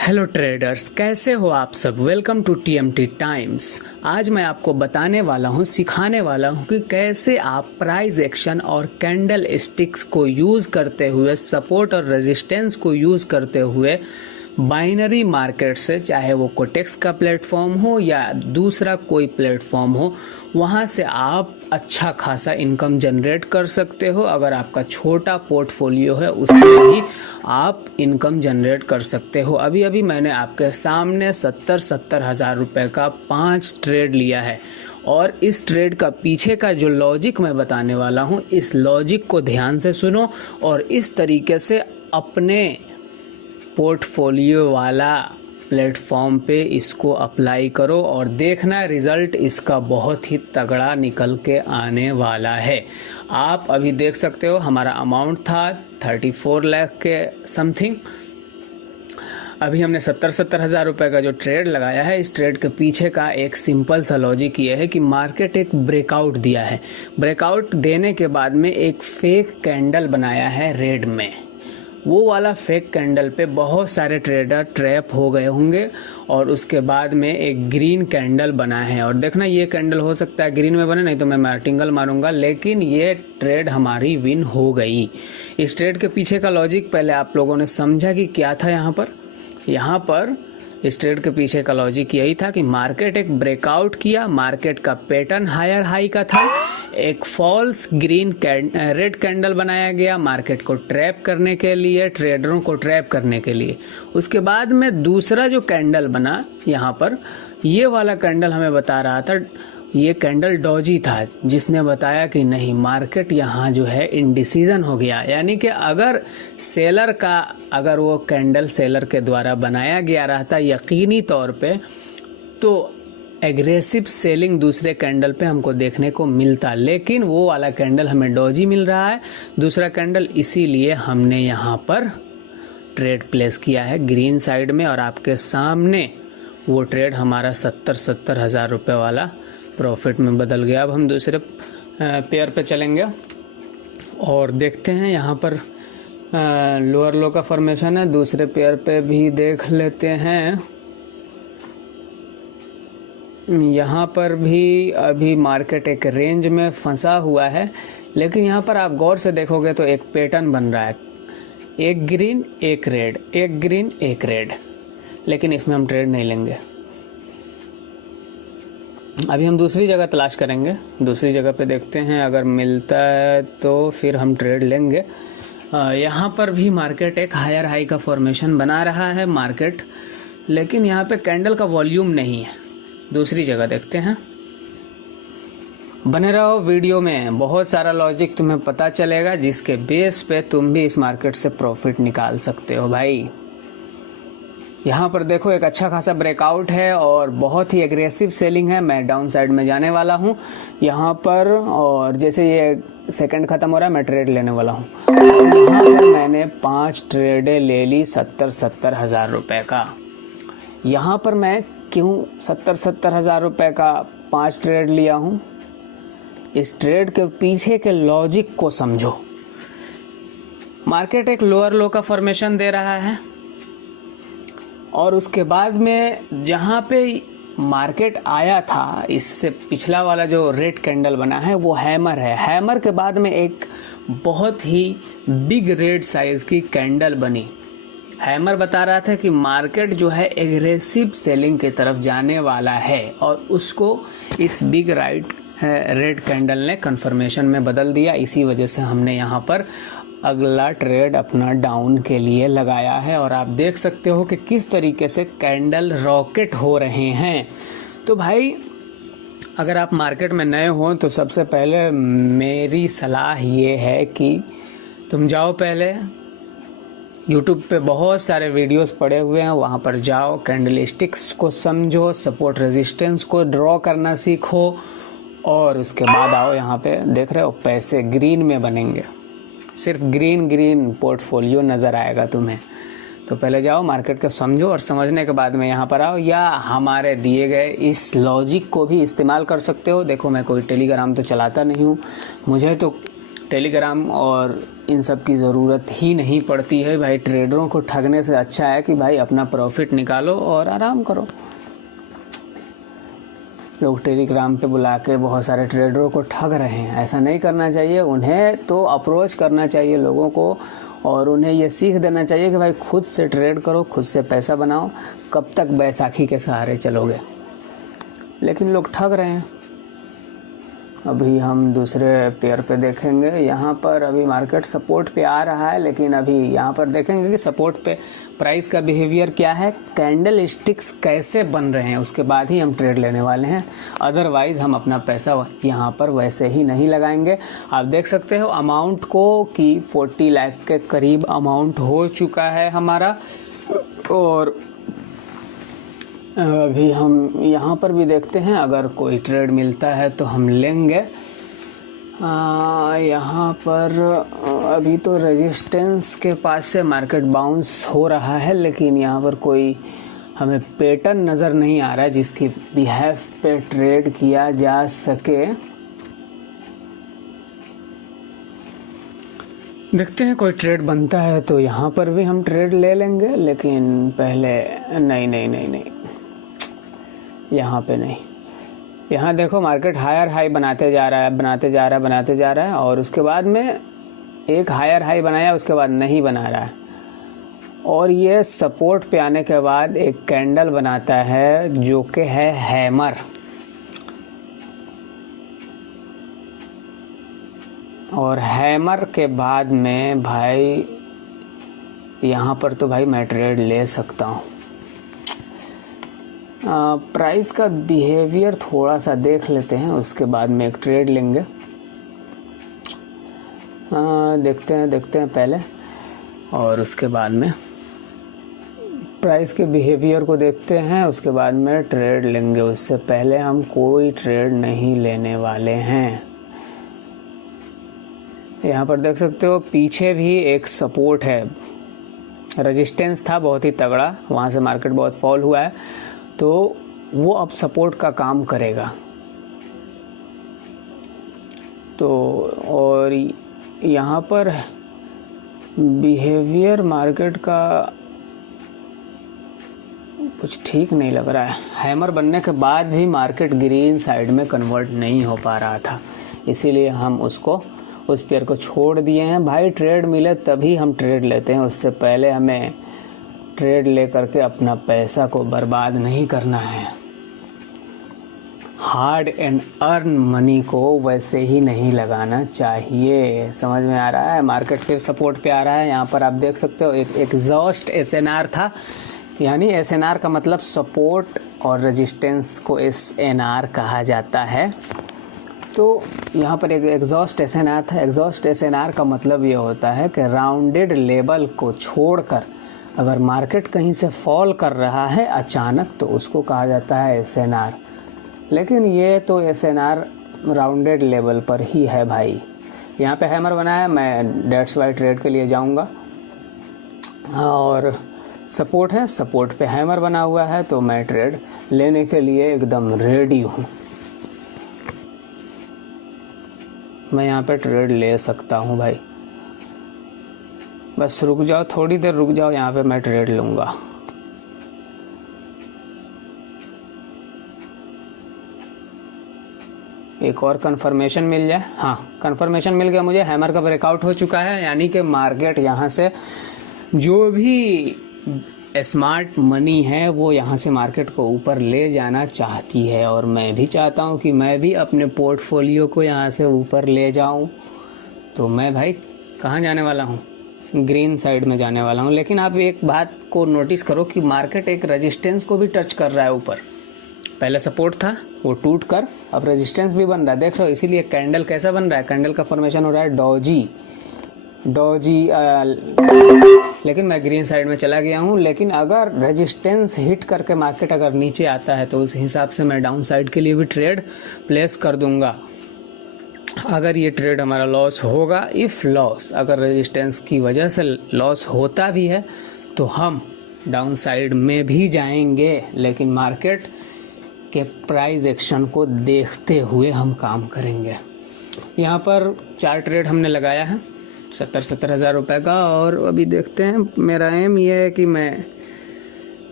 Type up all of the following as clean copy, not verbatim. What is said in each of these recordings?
Hello traders, कैसे हो आप सब। Welcome to TMT Times. आज मैं आपको बताने वाला हूँ, सिखाने वाला हूँ कि कैसे आप प्राइस एक्शन और कैंडल स्टिक्स को यूज़ करते हुए, सपोर्ट और रेजिस्टेंस को यूज़ करते हुए बाइनरी मार्केट से, चाहे वो कोटेक्स का प्लेटफॉर्म हो या दूसरा कोई प्लेटफॉर्म हो, वहाँ से आप अच्छा खासा इनकम जनरेट कर सकते हो। अगर आपका छोटा पोर्टफोलियो है उसमें भी आप इनकम जनरेट कर सकते हो। अभी अभी मैंने आपके सामने 70 हज़ार रुपये का 5 ट्रेड लिया है और इस ट्रेड का पीछे का जो लॉजिक मैं बताने वाला हूँ, इस लॉजिक को ध्यान से सुनो और इस तरीके से अपने पोर्टफोलियो वाला प्लेटफॉर्म पे इसको अप्लाई करो और देखना रिज़ल्ट इसका बहुत ही तगड़ा निकल के आने वाला है। आप अभी देख सकते हो हमारा अमाउंट था 34 लाख के समथिंग। अभी हमने 70 हज़ार रुपये का जो ट्रेड लगाया है, इस ट्रेड के पीछे का एक सिंपल सा लॉजिक ये है कि मार्केट एक ब्रेकआउट दिया है। ब्रेकआउट देने के बाद में एक फेक कैंडल बनाया है रेड में। वो वाला फेक कैंडल पे बहुत सारे ट्रेडर ट्रैप हो गए होंगे और उसके बाद में एक ग्रीन कैंडल बना है। और देखना, ये कैंडल हो सकता है ग्रीन में बने, नहीं तो मैं मार्टिंगल मारूंगा, लेकिन ये ट्रेड हमारी विन हो गई। इस ट्रेड के पीछे का लॉजिक पहले आप लोगों ने समझा कि क्या था। यहाँ पर इस ट्रेड के पीछे का लॉजिक यही था कि मार्केट एक ब्रेकआउट किया, मार्केट का पैटर्न हायर हाई का था, एक फॉल्स ग्रीन रेड कैंडल बनाया गया मार्केट को ट्रैप करने के लिए, ट्रेडरों को ट्रैप करने के लिए। उसके बाद में दूसरा जो कैंडल बना यहाँ पर, ये वाला कैंडल हमें बता रहा था, ये कैंडल डॉजी था, जिसने बताया कि नहीं, मार्केट यहाँ जो है इंडिसीजन हो गया। यानी कि अगर वो कैंडल सेलर के द्वारा बनाया गया रहता यकीनी तौर पे, तो एग्रेसिव सेलिंग दूसरे कैंडल पे हमको देखने को मिलता, लेकिन वो वाला कैंडल हमें डॉजी मिल रहा है, दूसरा कैंडल। इसीलिए हमने यहाँ पर ट्रेड प्लेस किया है ग्रीन साइड में और आपके सामने वो ट्रेड हमारा 70 हज़ार रुपये वाला प्रॉफिट में बदल गया। अब हम दूसरे पेयर पे चलेंगे और देखते हैं। यहाँ पर लोअर लो का फॉर्मेशन है, दूसरे पेयर पे भी देख लेते हैं। यहाँ पर भी अभी मार्केट एक रेंज में फंसा हुआ है, लेकिन यहाँ पर आप गौर से देखोगे तो एक पैटर्न बन रहा है, एक ग्रीन एक रेड, एक ग्रीन एक रेड, लेकिन इसमें हम ट्रेड नहीं लेंगे। अभी हम दूसरी जगह तलाश करेंगे, दूसरी जगह पे देखते हैं, अगर मिलता है तो फिर हम ट्रेड लेंगे। यहाँ पर भी मार्केट एक हायर हाई का फॉर्मेशन बना रहा है मार्केट, लेकिन यहाँ पे कैंडल का वॉल्यूम नहीं है। दूसरी जगह देखते हैं। बने रहो वीडियो में, बहुत सारा लॉजिक तुम्हें पता चलेगा जिसके बेस पे तुम भी इस मार्केट से प्रॉफिट निकाल सकते हो भाई। यहाँ पर देखो, एक अच्छा खासा ब्रेकआउट है और बहुत ही एग्रेसिव सेलिंग है। मैं डाउन साइड में जाने वाला हूँ यहाँ पर, और जैसे ये सेकंड खत्म हो रहा है मैं ट्रेड लेने वाला हूँ। यहाँ पर मैंने 5 ट्रेडें ले ली 70 हज़ार रुपये का। यहाँ पर मैं क्यों 70 हज़ार रुपये का 5 ट्रेड लिया हूँ, इस ट्रेड के पीछे के लॉजिक को समझो। मार्केट एक लोअर लो का फॉर्मेशन दे रहा है और उसके बाद में जहाँ पे मार्केट आया था, इससे पिछला वाला जो रेड कैंडल बना है वो हैमर है। हैमर के बाद में एक बहुत ही बिग रेड साइज की कैंडल बनी। हैमर बता रहा था कि मार्केट जो है एग्रेसिव सेलिंग की तरफ जाने वाला है और उसको इस बिग रेड कैंडल ने कंफर्मेशन में बदल दिया। इसी वजह से हमने यहाँ पर अगला ट्रेड अपना डाउन के लिए लगाया है और आप देख सकते हो कि किस तरीके से कैंडल रॉकेट हो रहे हैं। तो भाई, अगर आप मार्केट में नए हो तो सबसे पहले मेरी सलाह ये है कि तुम जाओ, पहले YouTube पे बहुत सारे वीडियोस पड़े हुए हैं, वहाँ पर जाओ, कैंडल स्टिक्स को समझो, सपोर्ट रेजिस्टेंस को ड्रॉ करना सीखो और उसके बाद आओ यहाँ पे। देख रहे हो, पैसे ग्रीन में बनेंगे, सिर्फ ग्रीन पोर्टफोलियो नज़र आएगा तुम्हें। तो पहले जाओ, मार्केट को समझो और समझने के बाद में यहाँ पर आओ, या हमारे दिए गए इस लॉजिक को भी इस्तेमाल कर सकते हो। देखो, मैं कोई टेलीग्राम तो चलाता नहीं हूँ, मुझे तो टेलीग्राम और इन सब की ज़रूरत ही नहीं पड़ती है भाई। ट्रेडरों को ठगने से अच्छा है कि भाई अपना प्रॉफिट निकालो और आराम करो। लोग टेलीग्राम पे बुला के बहुत सारे ट्रेडरों को ठग रहे हैं, ऐसा नहीं करना चाहिए। उन्हें तो अप्रोच करना चाहिए लोगों को और उन्हें ये सीख देना चाहिए कि भाई खुद से ट्रेड करो, खुद से पैसा बनाओ। कब तक बैसाखी के सहारे चलोगे? लेकिन लोग ठग रहे हैं। अभी हम दूसरे पेयर पे देखेंगे। यहाँ पर अभी मार्केट सपोर्ट पे आ रहा है, लेकिन अभी यहाँ पर देखेंगे कि सपोर्ट पे प्राइस का बिहेवियर क्या है, कैंडल स्टिक्स कैसे बन रहे हैं, उसके बाद ही हम ट्रेड लेने वाले हैं। अदरवाइज़ हम अपना पैसा यहाँ पर वैसे ही नहीं लगाएंगे। आप देख सकते हो अमाउंट को कि 40 लाख के करीब अमाउंट हो चुका है हमारा। और अभी हम यहाँ पर भी देखते हैं, अगर कोई ट्रेड मिलता है तो हम लेंगे। यहाँ पर अभी तो रेजिस्टेंस के पास से मार्केट बाउंस हो रहा है, लेकिन यहाँ पर कोई हमें पैटर्न नज़र नहीं आ रहा है जिसकी बिहेव पे ट्रेड किया जा सके। देखते हैं कोई ट्रेड बनता है तो यहाँ पर भी हम ट्रेड ले लेंगे, लेकिन पहले नहीं, यहाँ पे नहीं। यहाँ देखो मार्केट हायर हाई बनाते जा रहा है और उसके बाद में एक हायर हाई बनाया, उसके बाद नहीं बना रहा है। और ये सपोर्ट पे आने के बाद एक कैंडल बनाता है जो कि है हैमर। और हैमर के बाद में भाई यहाँ पर तो भाई मैं ट्रेड ले सकता हूँ। प्राइस का बिहेवियर थोड़ा सा देख लेते हैं, उसके बाद में एक ट्रेड लेंगे। देखते हैं पहले और उसके बाद में प्राइस के बिहेवियर को देखते हैं, उसके बाद में ट्रेड लेंगे। उससे पहले हम कोई ट्रेड नहीं लेने वाले हैं। यहाँ पर देख सकते हो पीछे भी एक सपोर्ट है, रेजिस्टेंस था बहुत ही तगड़ा, वहाँ से मार्केट बहुत फॉल हुआ है, तो वो अब सपोर्ट का काम करेगा। तो और यहाँ पर बिहेवियर मार्केट का कुछ ठीक नहीं लग रहा है। हैमर बनने के बाद भी मार्केट ग्रीन साइड में कन्वर्ट नहीं हो पा रहा था, इसीलिए हम उस पेयर को छोड़ दिए हैं। भाई ट्रेड मिले तभी हम ट्रेड लेते हैं, उससे पहले हमें ट्रेड ले करके अपना पैसा को बर्बाद नहीं करना है। हार्ड एंड अर्न मनी को वैसे ही नहीं लगाना चाहिए। समझ में आ रहा है? मार्केट फिर सपोर्ट पे आ रहा है। यहाँ पर आप देख सकते हो एक एग्जॉस्ट एसएनआर था, यानी एसएनआर का मतलब सपोर्ट और रेजिस्टेंस को एसएनआर कहा जाता है। तो यहाँ पर एक एग्जॉस्ट एसएनआर था। एग्जॉस्ट एसएनआर का मतलब ये होता है कि राउंडेड लेवल को छोड़कर अगर मार्केट कहीं से फॉल कर रहा है अचानक, तो उसको कहा जाता है एसएनआर। लेकिन ये तो एसएनआर राउंडेड लेवल पर ही है भाई। यहाँ पे हैमर बना है, मैं डेट्स वाई ट्रेड के लिए जाऊँगा। और सपोर्ट है, सपोर्ट पे हैमर बना हुआ है, तो मैं ट्रेड लेने के लिए एकदम रेडी हूँ। मैं यहाँ पे ट्रेड ले सकता हूँ भाई। बस रुक जाओ, थोड़ी देर रुक जाओ, यहाँ पे मैं ट्रेड लूँगा। एक और कंफर्मेशन मिल जाए। हाँ, कंफर्मेशन मिल गया मुझे, हैमर का ब्रेकआउट हो चुका है, यानी कि मार्केट यहाँ से जो भी स्मार्ट मनी है वो यहाँ से मार्केट को ऊपर ले जाना चाहती है। और मैं भी चाहता हूँ कि मैं भी अपने पोर्टफोलियो को यहाँ से ऊपर ले जाऊँ। तो मैं भाई कहाँ जाने वाला हूँ? ग्रीन साइड में जाने वाला हूँ। लेकिन आप एक बात को नोटिस करो कि मार्केट एक रेजिस्टेंस को भी टच कर रहा है ऊपर। पहले सपोर्ट था, वो टूट कर अब रेजिस्टेंस भी बन रहा है, देख रहे हो। इसीलिए कैंडल कैसा बन रहा है? कैंडल का फॉर्मेशन हो रहा है डॉजी। लेकिन मैं ग्रीन साइड में चला गया हूँ। लेकिन अगर रेजिस्टेंस हिट करके मार्केट अगर नीचे आता है तो उस हिसाब से मैं डाउन साइड के लिए भी ट्रेड प्लेस कर दूंगा। अगर ये ट्रेड हमारा लॉस होगा, इफ़ लॉस, अगर रेजिस्टेंस की वजह से लॉस होता भी है तो हम डाउन साइड में भी जाएंगे, लेकिन मार्केट के प्राइस एक्शन को देखते हुए हम काम करेंगे। यहाँ पर 4 ट्रेड हमने लगाया है 70 हज़ार रुपये का। और अभी देखते हैं, मेरा एम ये है कि मैं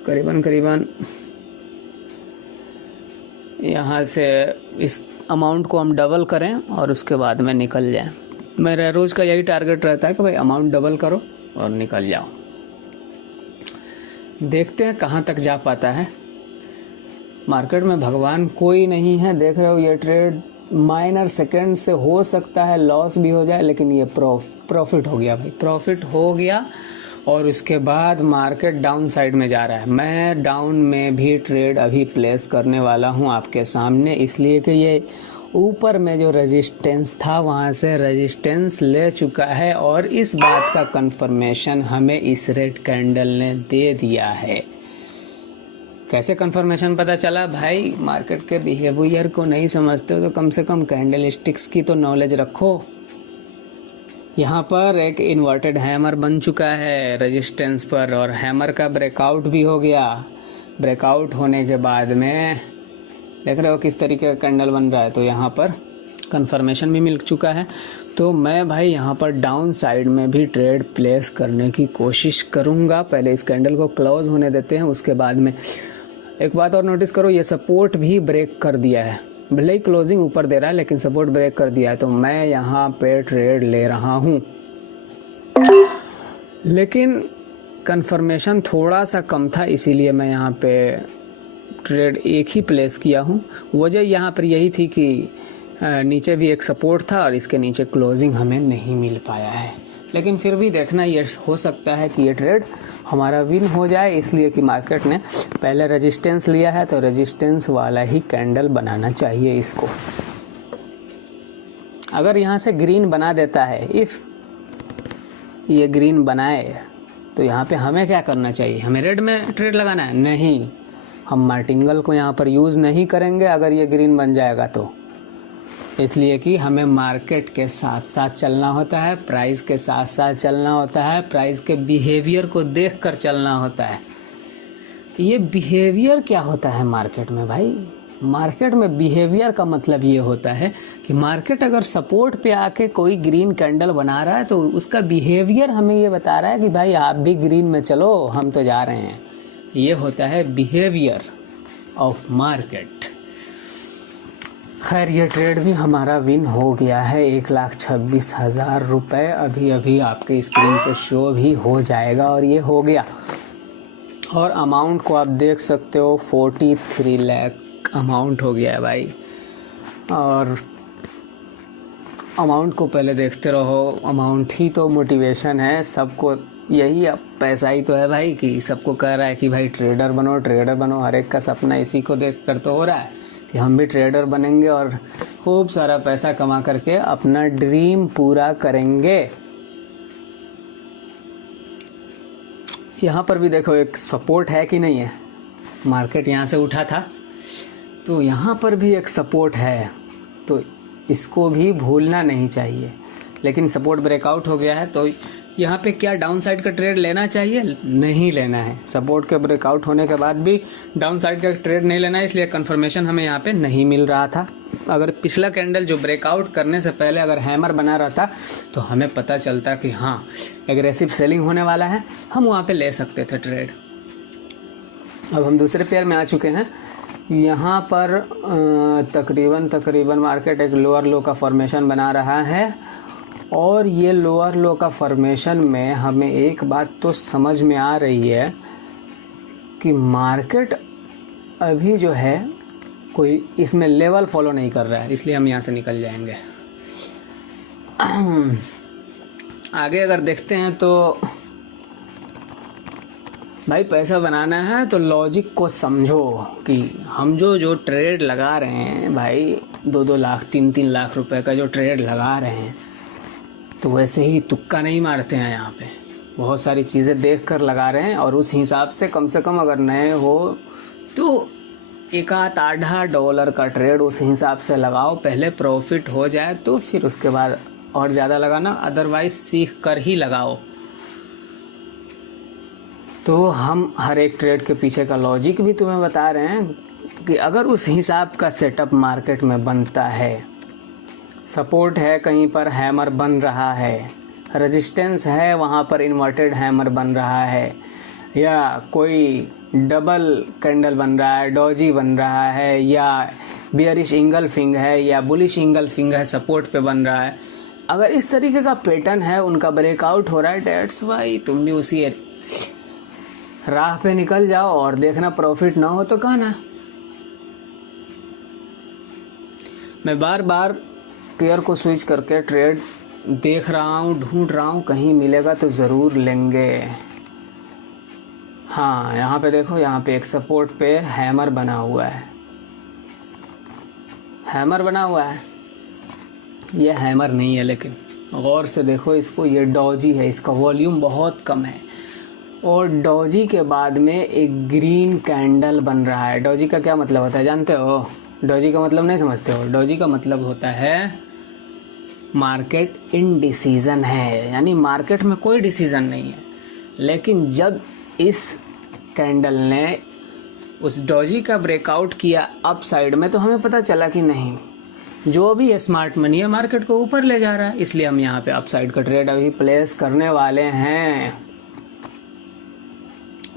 करीबन यहाँ से इस अमाउंट को हम डबल करें और उसके बाद में निकल जाएं। मेरा रोज़ का यही टारगेट रहता है कि भाई अमाउंट डबल करो और निकल जाओ। देखते हैं कहाँ तक जा पाता है। मार्केट में भगवान कोई नहीं है। देख रहे हो ये ट्रेड माइनर सेकंड से हो सकता है लॉस भी हो जाए, लेकिन ये प्रॉफिट हो गया भाई, प्रॉफिट हो गया। और उसके बाद मार्केट डाउन साइड में जा रहा है। मैं डाउन में भी ट्रेड अभी प्लेस करने वाला हूं आपके सामने, इसलिए कि ये ऊपर में जो रेजिस्टेंस था वहां से रेजिस्टेंस ले चुका है और इस बात का कंफर्मेशन हमें इस रेड कैंडल ने दे दिया है। कैसे कंफर्मेशन पता चला भाई? मार्केट के बिहेवियर को नहीं समझते हो तो कम से कम कैंडल स्टिक्स की तो नॉलेज रखो। यहाँ पर एक इन्वर्टेड हैमर बन चुका है रेजिस्टेंस पर और हैमर का ब्रेकआउट भी हो गया। ब्रेकआउट होने के बाद में देख रहे हो किस तरीके का कैंडल बन रहा है, तो यहाँ पर कंफर्मेशन भी मिल चुका है। तो मैं भाई यहाँ पर डाउन साइड में भी ट्रेड प्लेस करने की कोशिश करूँगा। पहले इस कैंडल को क्लोज होने देते हैं, उसके बाद में एक बात और नोटिस करो, ये सपोर्ट भी ब्रेक कर दिया है। भले ही क्लोजिंग ऊपर दे रहा है लेकिन सपोर्ट ब्रेक कर दिया है, तो मैं यहाँ पे ट्रेड ले रहा हूँ। लेकिन कंफर्मेशन थोड़ा सा कम था, इसीलिए मैं यहाँ पे ट्रेड एक ही प्लेस किया हूँ। वजह यहाँ पर यही थी कि नीचे भी एक सपोर्ट था और इसके नीचे क्लोजिंग हमें नहीं मिल पाया है। लेकिन फिर भी देखना ये हो सकता है कि ये ट्रेड हमारा विन हो जाए, इसलिए कि मार्केट ने पहले रेजिस्टेंस लिया है तो रेजिस्टेंस वाला ही कैंडल बनाना चाहिए इसको। अगर यहाँ से ग्रीन बना देता है, इफ़ ये ग्रीन बनाए, तो यहाँ पे हमें क्या करना चाहिए? हमें रेड में ट्रेड लगाना है? नहीं, हम मार्टिंगल को यहाँ पर यूज़ नहीं करेंगे अगर ये ग्रीन बन जाएगा तो। इसलिए कि हमें मार्केट के साथ साथ चलना होता है, प्राइस के साथ साथ चलना होता है, प्राइस के बिहेवियर को देखकर चलना होता है। ये बिहेवियर क्या होता है मार्केट में भाई? मार्केट में बिहेवियर का मतलब ये होता है कि मार्केट अगर सपोर्ट पे आके कोई ग्रीन कैंडल बना रहा है तो उसका बिहेवियर हमें ये बता रहा है कि भाई आप भी ग्रीन में चलो, हम तो जा रहे हैं। ये होता है बिहेवियर ऑफ मार्केट। खैर ये ट्रेड भी हमारा विन हो गया है 1,26,000 रुपये। अभी अभी आपके स्क्रीन पे शो भी हो जाएगा और ये हो गया। और अमाउंट को आप देख सकते हो 43 लाख अमाउंट हो गया है भाई। और अमाउंट को पहले देखते रहो, अमाउंट ही तो मोटिवेशन है सबको। यही अब पैसा ही तो है भाई कि सबको कह रहा है कि भाई ट्रेडर बनो, ट्रेडर बनो। हर एक का सपना इसी को देख कर तो हो रहा है कि हम भी ट्रेडर बनेंगे और खूब सारा पैसा कमा करके अपना ड्रीम पूरा करेंगे। यहाँ पर भी देखो एक सपोर्ट है कि नहीं है। मार्केट यहाँ से उठा था तो यहाँ पर भी एक सपोर्ट है, तो इसको भी भूलना नहीं चाहिए। लेकिन सपोर्ट ब्रेकआउट हो गया है तो यहाँ पे क्या डाउन साइड का ट्रेड लेना चाहिए? नहीं लेना है। सपोर्ट के ब्रेकआउट होने के बाद भी डाउन साइड का ट्रेड नहीं लेना है, इसलिए कंफर्मेशन हमें यहाँ पे नहीं मिल रहा था। अगर पिछला कैंडल जो ब्रेकआउट करने से पहले अगर हैमर बना रहता तो हमें पता चलता कि हाँ एग्रेसिव सेलिंग होने वाला है, हम वहाँ पे ले सकते थे ट्रेड। अब हम दूसरे पेयर में आ चुके हैं। यहाँ पर तकरीबन मार्केट एक लोअर लो का फॉर्मेशन बना रहा है और ये लोअर लो का फॉर्मेशन में हमें एक बात तो समझ में आ रही है कि मार्केट अभी जो है कोई इसमें लेवल फॉलो नहीं कर रहा है, इसलिए हम यहाँ से निकल जाएंगे। आगे अगर देखते हैं तो भाई पैसा बनाना है तो लॉजिक को समझो कि हम जो ट्रेड लगा रहे हैं भाई 2-2 लाख 3-3 लाख रुपए का जो ट्रेड लगा रहे हैं, तो वैसे ही तुक्का नहीं मारते हैं। यहाँ पे बहुत सारी चीज़ें देख कर लगा रहे हैं और उस हिसाब से कम अगर नए हो तो $1-8 का ट्रेड उस हिसाब से लगाओ। पहले प्रॉफिट हो जाए तो फिर उसके बाद और ज़्यादा लगाना, अदरवाइज सीख कर ही लगाओ। तो हम हर एक ट्रेड के पीछे का लॉजिक भी तुम्हें बता रहे हैं कि अगर उस हिसाब का सेटअप मार्केट में बनता है, सपोर्ट है कहीं पर हैमर बन रहा है, रेजिस्टेंस है वहाँ पर इन्वर्टेड हैमर बन रहा है, या कोई डबल कैंडल बन रहा है, डॉजी बन रहा है, या बियरिश इंगल्फिंग है, या बुलिश इंगल्फिंग है, सपोर्ट पे बन रहा है। अगर इस तरीके का पैटर्न है, उनका ब्रेकआउट हो रहा है, डेट्स वाई तुम भी उसी राह पे निकल जाओ और देखना प्रॉफिट ना हो तो कहना। मैं बार बार पेयर को स्विच करके ट्रेड देख रहा हूँ, ढूंढ रहा हूँ, कहीं मिलेगा तो ज़रूर लेंगे। हाँ, यहाँ पे देखो, यहाँ पे एक सपोर्ट पे हैमर बना हुआ है, हैमर बना हुआ है। ये हैमर नहीं है, लेकिन गौर से देखो इसको, ये डॉजी है, इसका वॉल्यूम बहुत कम है, और डॉजी के बाद में एक ग्रीन कैंडल बन रहा है। डॉजी का क्या मतलब होता है जानते हो? डॉजी का मतलब नहीं समझते हो? डॉजी का मतलब होता है मार्केट इनडिसीजन है, यानी मार्केट में कोई डिसीजन नहीं है। लेकिन जब इस कैंडल ने उस डॉजी का ब्रेकआउट किया अप साइड में, तो हमें पता चला कि नहीं, जो भी स्मार्ट मनी है मार्केट को ऊपर ले जा रहा है, इसलिए हम यहाँ पे अप साइड का ट्रेड अभी प्लेस करने वाले हैं।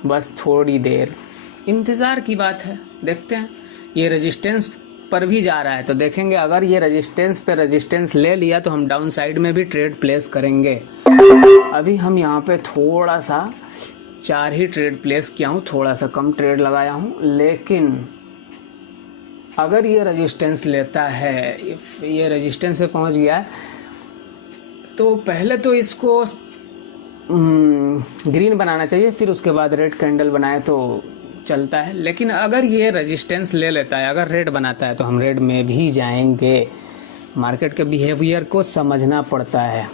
बस थोड़ी देर इंतज़ार की बात है, देखते हैं। ये रेजिस्टेंस पर भी जा रहा है, तो देखेंगे अगर ये रेजिस्टेंस पे रेजिस्टेंस ले लिया तो हम डाउन साइड में भी ट्रेड प्लेस करेंगे। अभी हम यहाँ पे थोड़ा सा 4 ही ट्रेड प्लेस किया हूँ, थोड़ा सा कम ट्रेड लगाया हूँ, लेकिन अगर ये रेजिस्टेंस लेता है, इफ ये रेजिस्टेंस पे पहुँच गया है, तो पहले तो इसको ग्रीन बनाना चाहिए, फिर उसके बाद रेड कैंडल बनाए तो चलता है। लेकिन अगर ये रेजिस्टेंस ले लेता है, अगर रेड बनाता है, तो हम रेड में भी जाएंगे। मार्केट के बिहेवियर को समझना पड़ता है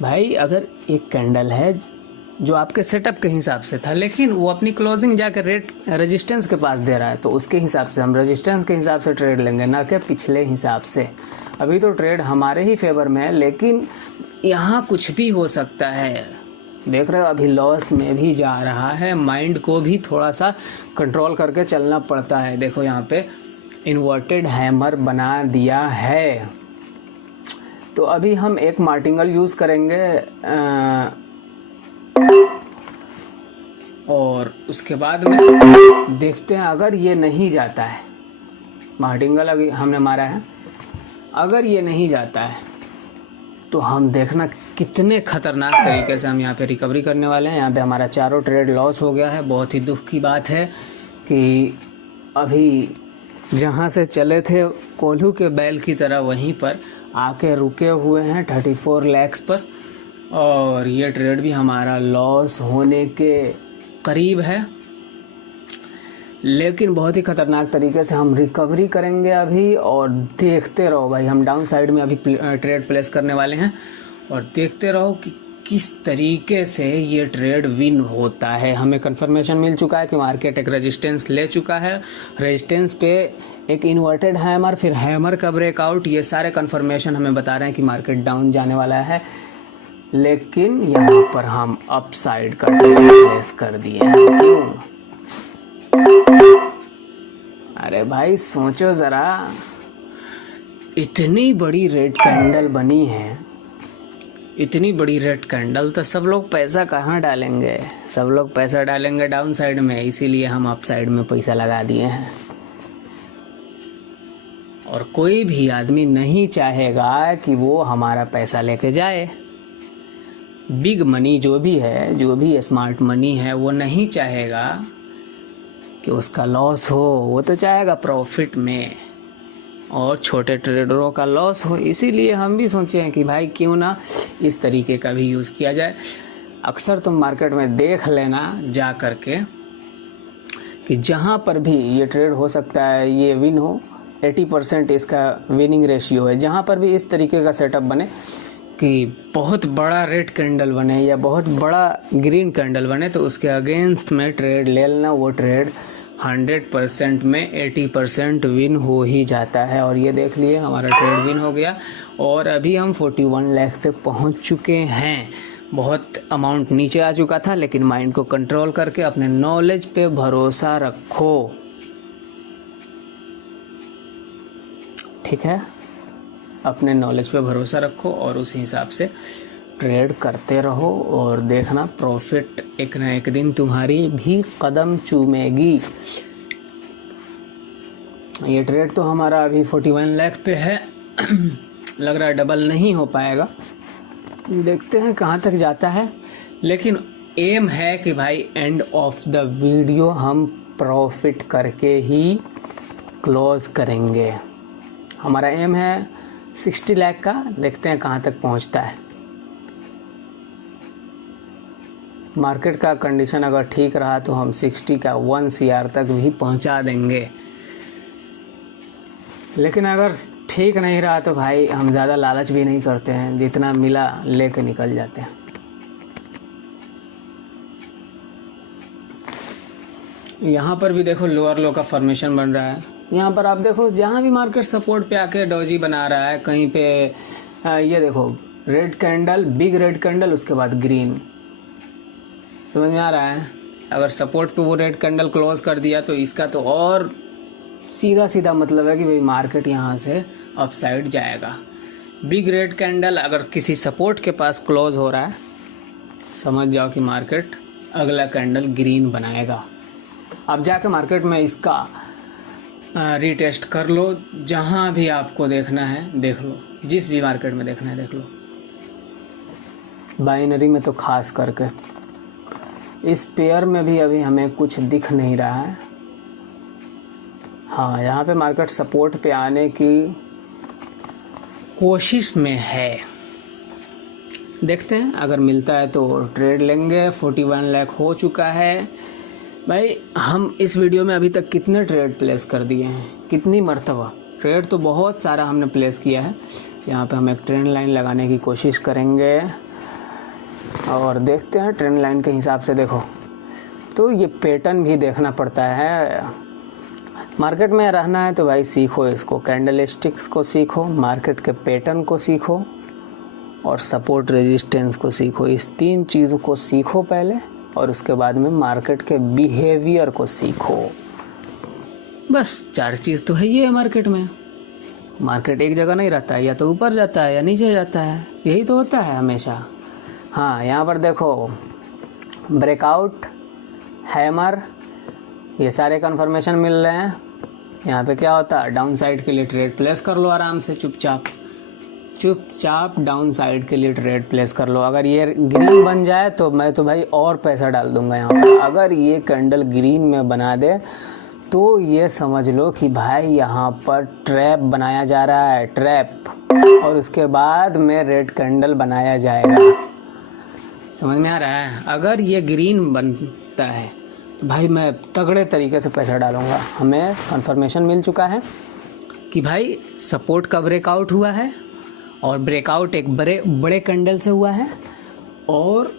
भाई। अगर एक कैंडल है जो आपके सेटअप के हिसाब से था, लेकिन वो अपनी क्लोजिंग जाकर रेड रेजिस्टेंस के पास दे रहा है, तो उसके हिसाब से हम रेजिस्टेंस के हिसाब से ट्रेड लेंगे, ना कि पिछले हिसाब से। अभी तो ट्रेड हमारे ही फेवर में है, लेकिन यहाँ कुछ भी हो सकता है। देख रहे हो, अभी लॉस में भी जा रहा है। माइंड को भी थोड़ा सा कंट्रोल करके चलना पड़ता है। देखो यहाँ पे इन्वर्टेड हैमर बना दिया है, तो अभी हम एक मार्टिंगल यूज़ करेंगे, और उसके बाद में देखते हैं अगर ये नहीं जाता है, मार्टिंगल अभी हमने मारा है, अगर ये नहीं जाता है तो हम देखना कितने ख़तरनाक तरीके से हम यहाँ पे रिकवरी करने वाले हैं। यहाँ पे हमारा चारों ट्रेड लॉस हो गया है। बहुत ही दुख की बात है कि अभी जहाँ से चले थे कोल्हू के बैल की तरह, वहीं पर आके रुके हुए हैं 34 लाख पर, और ये ट्रेड भी हमारा लॉस होने के करीब है। लेकिन बहुत ही ख़तरनाक तरीके से हम रिकवरी करेंगे अभी, और देखते रहो भाई। हम डाउन साइड में अभी ट्रेड प्लेस करने वाले हैं, और देखते रहो कि किस तरीके से ये ट्रेड विन होता है। हमें कंफर्मेशन मिल चुका है कि मार्केट एक रेजिस्टेंस ले चुका है, रेजिस्टेंस पे एक इन्वर्टेड हैमर, फिर हैमर का ब्रेकआउट, ये सारे कंफर्मेशन हमें बता रहे हैं कि मार्केट डाउन जाने वाला है। लेकिन यहाँ पर हम अप साइड का ट्रेड प्लेस कर दिए हैं। क्यों? अरे भाई सोचो ज़रा, इतनी बड़ी रेड कैंडल बनी है, इतनी बड़ी रेड कैंडल, तो सब लोग पैसा कहाँ डालेंगे? सब लोग पैसा डालेंगे डाउन साइड में, इसीलिए हम अप साइड में पैसा लगा दिए हैं। और कोई भी आदमी नहीं चाहेगा कि वो हमारा पैसा लेके जाए। बिग मनी जो भी है, जो भी स्मार्ट मनी है, वो नहीं चाहेगा कि उसका लॉस हो, वो तो चाहेगा प्रॉफिट में, और छोटे ट्रेडरों का लॉस हो। इसीलिए हम भी सोचे हैं कि भाई क्यों ना इस तरीके का भी यूज़ किया जाए। अक्सर तुम मार्केट में देख लेना जा करके कि जहाँ पर भी ये ट्रेड हो सकता है, ये विन हो, 80% इसका विनिंग रेशियो है। जहाँ पर भी इस तरीके का सेटअप बने कि बहुत बड़ा रेड कैंडल बने या बहुत बड़ा ग्रीन कैंडल बने, तो उसके अगेंस्ट में ट्रेड ले लेना। वो ट्रेड 100% में 80% विन हो ही जाता है। और ये देख लिए हमारा ट्रेड विन हो गया, और अभी हम 41 लाख पे पहुंच चुके हैं। बहुत अमाउंट नीचे आ चुका था, लेकिन माइंड को कंट्रोल करके अपने नॉलेज पे भरोसा रखो, ठीक है। अपने नॉलेज पे भरोसा रखो और उस हिसाब से ट्रेड करते रहो और देखना प्रॉफिट एक ना एक दिन तुम्हारी भी कदम चूमेगी। ये ट्रेड तो हमारा अभी 41 लाख पे है। लग रहा है डबल नहीं हो पाएगा, देखते हैं कहाँ तक जाता है। लेकिन एम है कि भाई एंड ऑफ द वीडियो हम प्रॉफिट करके ही क्लोज करेंगे। हमारा एम है 60 लाख का, देखते हैं कहाँ तक पहुँचता है। मार्केट का कंडीशन अगर ठीक रहा तो हम 60 का 1 CR तक भी पहुँचा देंगे। लेकिन अगर ठीक नहीं रहा तो भाई हम ज़्यादा लालच भी नहीं करते हैं, जितना मिला लेके निकल जाते हैं। यहाँ पर भी देखो लोअर लो का फॉर्मेशन बन रहा है। यहाँ पर आप देखो जहाँ भी मार्केट सपोर्ट पे आके डोजी बना रहा है, कहीं पे ये देखो red candle, big red candle, उसके बाद ग्रीन, समझ में आ रहा है। अगर सपोर्ट पे वो रेड कैंडल क्लोज कर दिया तो इसका तो और सीधा सीधा मतलब है कि भाई मार्केट यहाँ से अपसाइड जाएगा। बिग रेड कैंडल अगर किसी सपोर्ट के पास क्लोज हो रहा है, समझ जाओ कि मार्केट अगला कैंडल ग्रीन बनाएगा। अब जाके मार्केट में इसका रीटेस्ट कर लो, जहाँ भी आपको देखना है देख लो, जिस भी मार्केट में देखना है देख लो। बाइनरी में तो खास करके, इस पेयर में भी अभी हमें कुछ दिख नहीं रहा है। हाँ, यहाँ पे मार्केट सपोर्ट पे आने की कोशिश में है, देखते हैं अगर मिलता है तो ट्रेड लेंगे। 41 लाख हो चुका है भाई। हम इस वीडियो में अभी तक कितने ट्रेड प्लेस कर दिए हैं, कितनी मर्तबा ट्रेड तो बहुत सारा हमने प्लेस किया है। यहाँ पे हम एक ट्रेंड लाइन लगाने की कोशिश करेंगे और देखते हैं ट्रेंड लाइन के हिसाब से। देखो तो ये पैटर्न भी देखना पड़ता है। मार्केट में रहना है तो भाई सीखो इसको, कैंडल स्टिक्स को सीखो, मार्केट के पैटर्न को सीखो और सपोर्ट रेजिस्टेंस को सीखो। इस 3 चीज़ों को सीखो पहले और उसके बाद में मार्केट के बिहेवियर को सीखो। बस 4 चीज़ तो है ये है मार्केट में। मार्केट एक जगह नहीं रहता है, या तो ऊपर जाता है या नीचे जाता है, यही तो होता है हमेशा। हाँ, यहाँ पर देखो ब्रेकआउट, हैमर, ये सारे कन्फर्मेशन मिल रहे हैं। यहाँ पे क्या होता है, डाउन साइड के लिए ट्रेड प्लेस कर लो आराम से, चुपचाप डाउन साइड के लिए ट्रेड प्लेस कर लो। अगर ये ग्रीन बन जाए तो मैं तो भाई और पैसा डाल दूंगा यहाँ पर। अगर ये कैंडल ग्रीन में बना दे तो ये समझ लो कि भाई यहाँ पर ट्रैप बनाया जा रहा है, ट्रैप, और उसके बाद में रेड कैंडल बनाया जाएगा। समझ में आ रहा है। अगर ये ग्रीन बनता है तो भाई मैं तगड़े तरीके से पैसा डालूंगा। हमें कंफर्मेशन मिल चुका है कि भाई सपोर्ट का ब्रेकआउट हुआ है और ब्रेकआउट एक बड़े कैंडल से हुआ है, और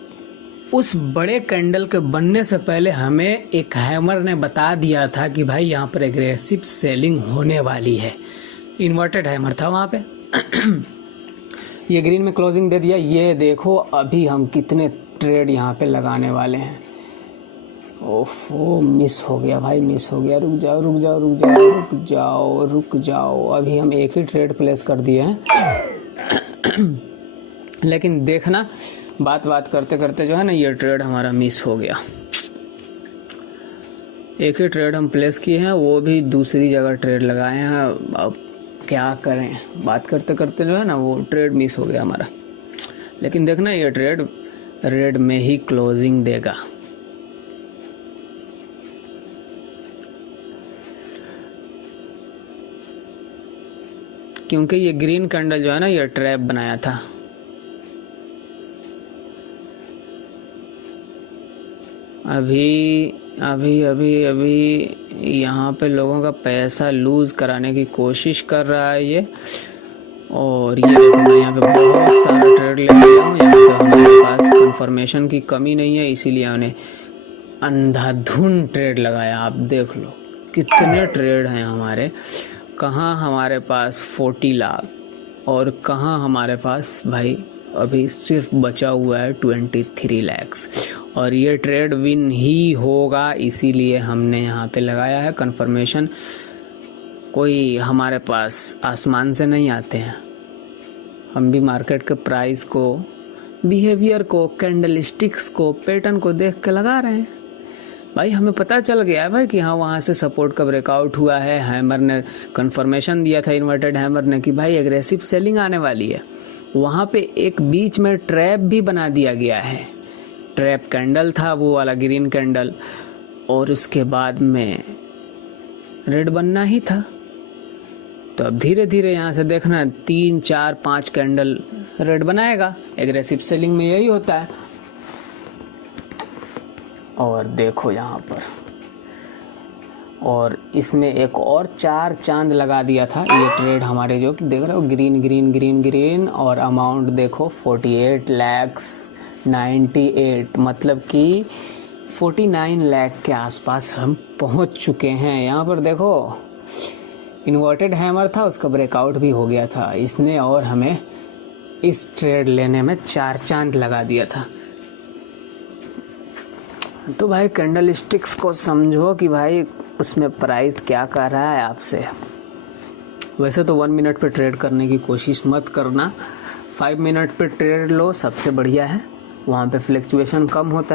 उस बड़े कैंडल के बनने से पहले हमें एक हैमर ने बता दिया था कि भाई यहाँ पर एग्रेसिव सेलिंग होने वाली है। इन्वर्टेड हैमर था वहाँ पे। ये ग्रीन में क्लोजिंग दे दिया। ये देखो अभी हम कितने ट्रेड यहाँ पे लगाने वाले हैं। ओफो, मिस हो गया भाई, मिस हो गया। रुक जाओ रुक जाओ रुक जाओ रुक जाओ रुक जाओ। अभी हम एक ही ट्रेड प्लेस कर दिए हैं। लेकिन देखना, बात करते करते जो है ना, ये ट्रेड हमारा मिस हो गया। एक ही ट्रेड हम प्लेस किए हैं, वो भी दूसरी जगह ट्रेड लगाए हैं। अब क्या करें, बात करते करते जो है ना वो ट्रेड मिस हो गया हमारा। लेकिन देखना ये ट्रेड रेड में ही क्लोजिंग देगा। क्योंकि ये ग्रीन कैंडल जो है ना, ये ट्रैप बनाया था। अभी अभी अभी अभी यहाँ पे लोगों का पैसा लूज कराने की कोशिश कर रहा है ये। और ये देखो, मैं यहाँ पे बहुत सारा ट्रेड ले लिया हूँ। यहाँ पे हमारे पास कंफर्मेशन की कमी नहीं है, इसीलिए हमने अंधाधुन ट्रेड लगाया। आप देख लो कितने ट्रेड हैं हमारे। कहाँ हमारे पास 40 लाख और कहाँ हमारे पास भाई अभी सिर्फ बचा हुआ है 23 लाख। और ये ट्रेड विन ही होगा, इसीलिए हमने यहाँ पे लगाया है। कंफर्मेशन कोई हमारे पास आसमान से नहीं आते हैं, हम भी मार्केट के प्राइस को, बिहेवियर को, कैंडलस्टिक्स को, पैटर्न को देख के लगा रहे हैं भाई। हमें पता चल गया है भाई कि हाँ वहाँ से सपोर्ट का ब्रेकआउट हुआ है। हैमर ने कंफर्मेशन दिया था, इन्वर्टेड हैमर ने, कि भाई एग्रेसिव सेलिंग आने वाली है। वहाँ पे एक बीच में ट्रैप भी बना दिया गया है। ट्रैप कैंडल था वो वाला ग्रीन कैंडल, और उसके बाद में रेड बनना ही था। तो अब धीरे धीरे यहाँ से देखना 3 4 5 कैंडल रेड बनाएगा। एग्रेसिव सेलिंग में यही होता है। और देखो यहाँ पर, और इसमें एक और 4 चांद लगा दिया था। ये ट्रेड हमारे जो देख रहे हो ग्रीन ग्रीन ग्रीन ग्रीन, और अमाउंट देखो 48,98,000, मतलब कि 49 लाख के आसपास हम पहुंच चुके हैं। यहाँ पर देखो इन्वर्टेड हैमर था, उसका ब्रेकआउट भी हो गया था इसने, और हमें इस ट्रेड लेने में 4 चांद लगा दिया था। तो भाई कैंडल स्टिक्स को समझो कि भाई उसमें प्राइस क्या कर रहा है आपसे। वैसे तो 1 मिनट पे ट्रेड करने की कोशिश मत करना, 5 मिनट पे ट्रेड लो, सबसे बढ़िया है। वहाँ पे फ्लक्चुएशन कम होता है।